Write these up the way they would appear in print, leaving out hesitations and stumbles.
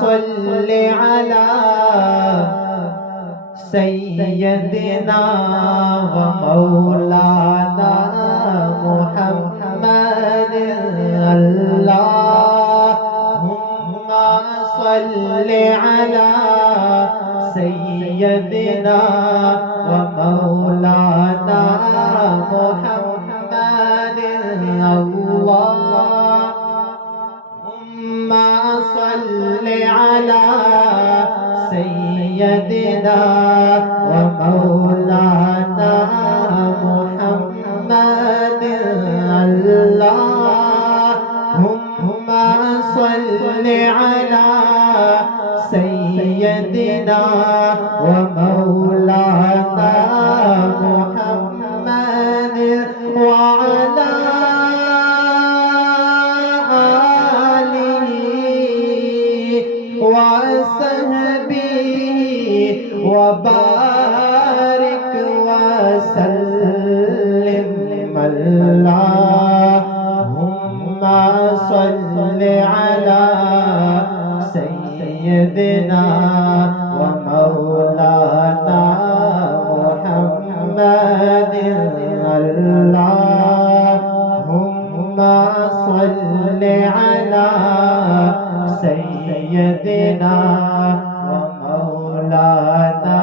صل على سيدنا ومولانا محمد اللهم صل على سيدنا ومولانا محمد اللهم صل على سيدنا ومولانا محمد اللهم صل على سيدنا ومولانا محمد وعلى آله وصحبه وبارك وسلم اللهم صل على سيدنا ومولانا محمد اللهم صل على سيدنا ومولانا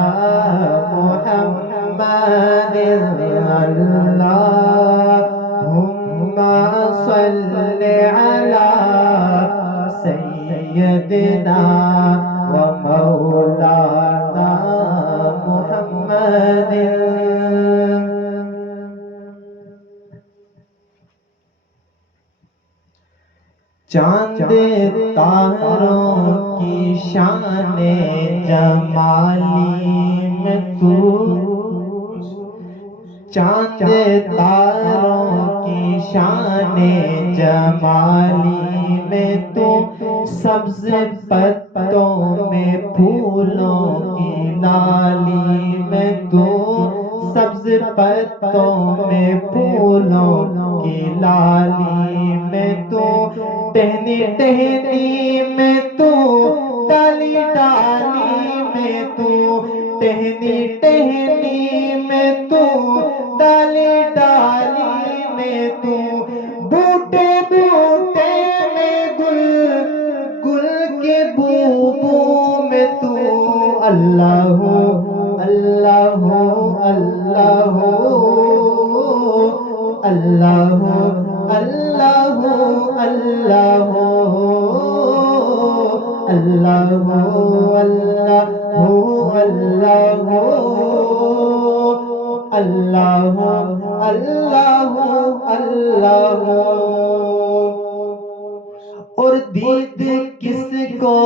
محمد اللهم صل على سيدنا ومولانا محمد. چاند تاروں کی شان جمالی میں تو، چاند تاروں کی شان جمالی میں تو، سبز پتوں میں پھولوں کی لالی میں تو، سبز پتوں میں پھولوں کی لالی میں تو، ٹہنی ٹہنی میں تو، ڈالی ڈالی میں تو، ٹہنی ٹہنی میں تو، ڈالی ڈالی میں تو، بوٹے بوٹے میں گل، گل کے بو بو میں تو، اللہ اللہ اللہ اللہ اللہ اللہ اللہ اللہ اللہ اللہ. اور دید کس کو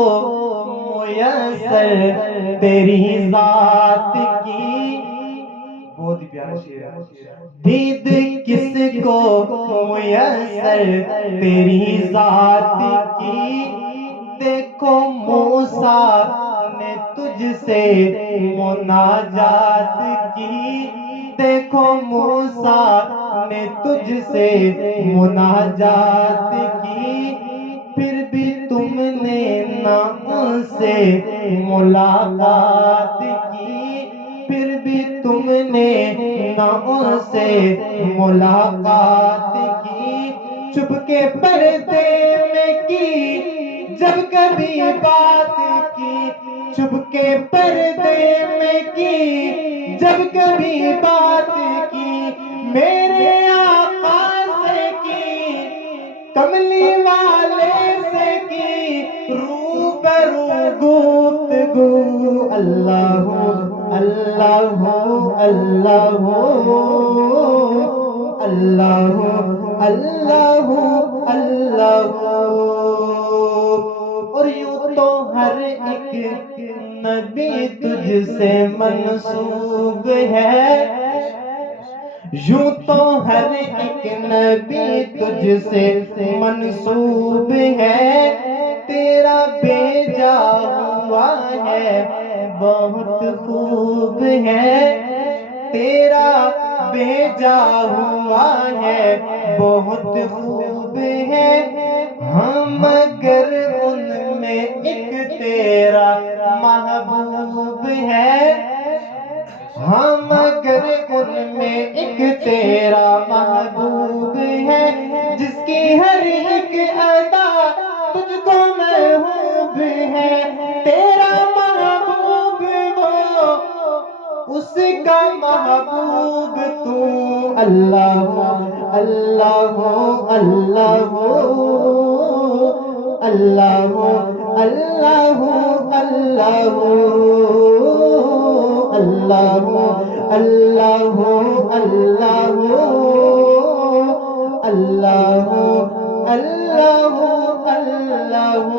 میسر تیری ذات کی، بہت ہی پیارا شعر ہے. دید کس کو میسر تیری ذات کی، دیکھو موسیٰ نے تجھ سے مناجات کی، دیکھو موسیٰ نے تجھ سے مناجات کی، پھر بھی تم نے نہ ان سے ملاقات کی، پھر بھی تم نے نہ ان سے ملاقات کی، چھپ کے پردے میں کی جب کبھی بات کی، چھپ کے پردے میں کی جب کبھی بات کی، میرے آقا سے کی، کملی والے سے کی، روبرو گفتگو. اللہ اللہ اللہ اللہ اللہ اللہ. اور یوں تو ہر ایک نبی تجھ سے منسوب ہے، یوں تو ہر ایک نبی تجھ سے منسوب ہے، تیرا بھیجا ہوا ہے بہت خوب ہے، تیرا بھیجا ہوا ہے بہت خوب ہے. ہم اگر ان میں کا محبوب تو اللہ اللہ اللہ اللہ اللہ اللہ اللہ اللہ اللہ اللہ اللہ اللہ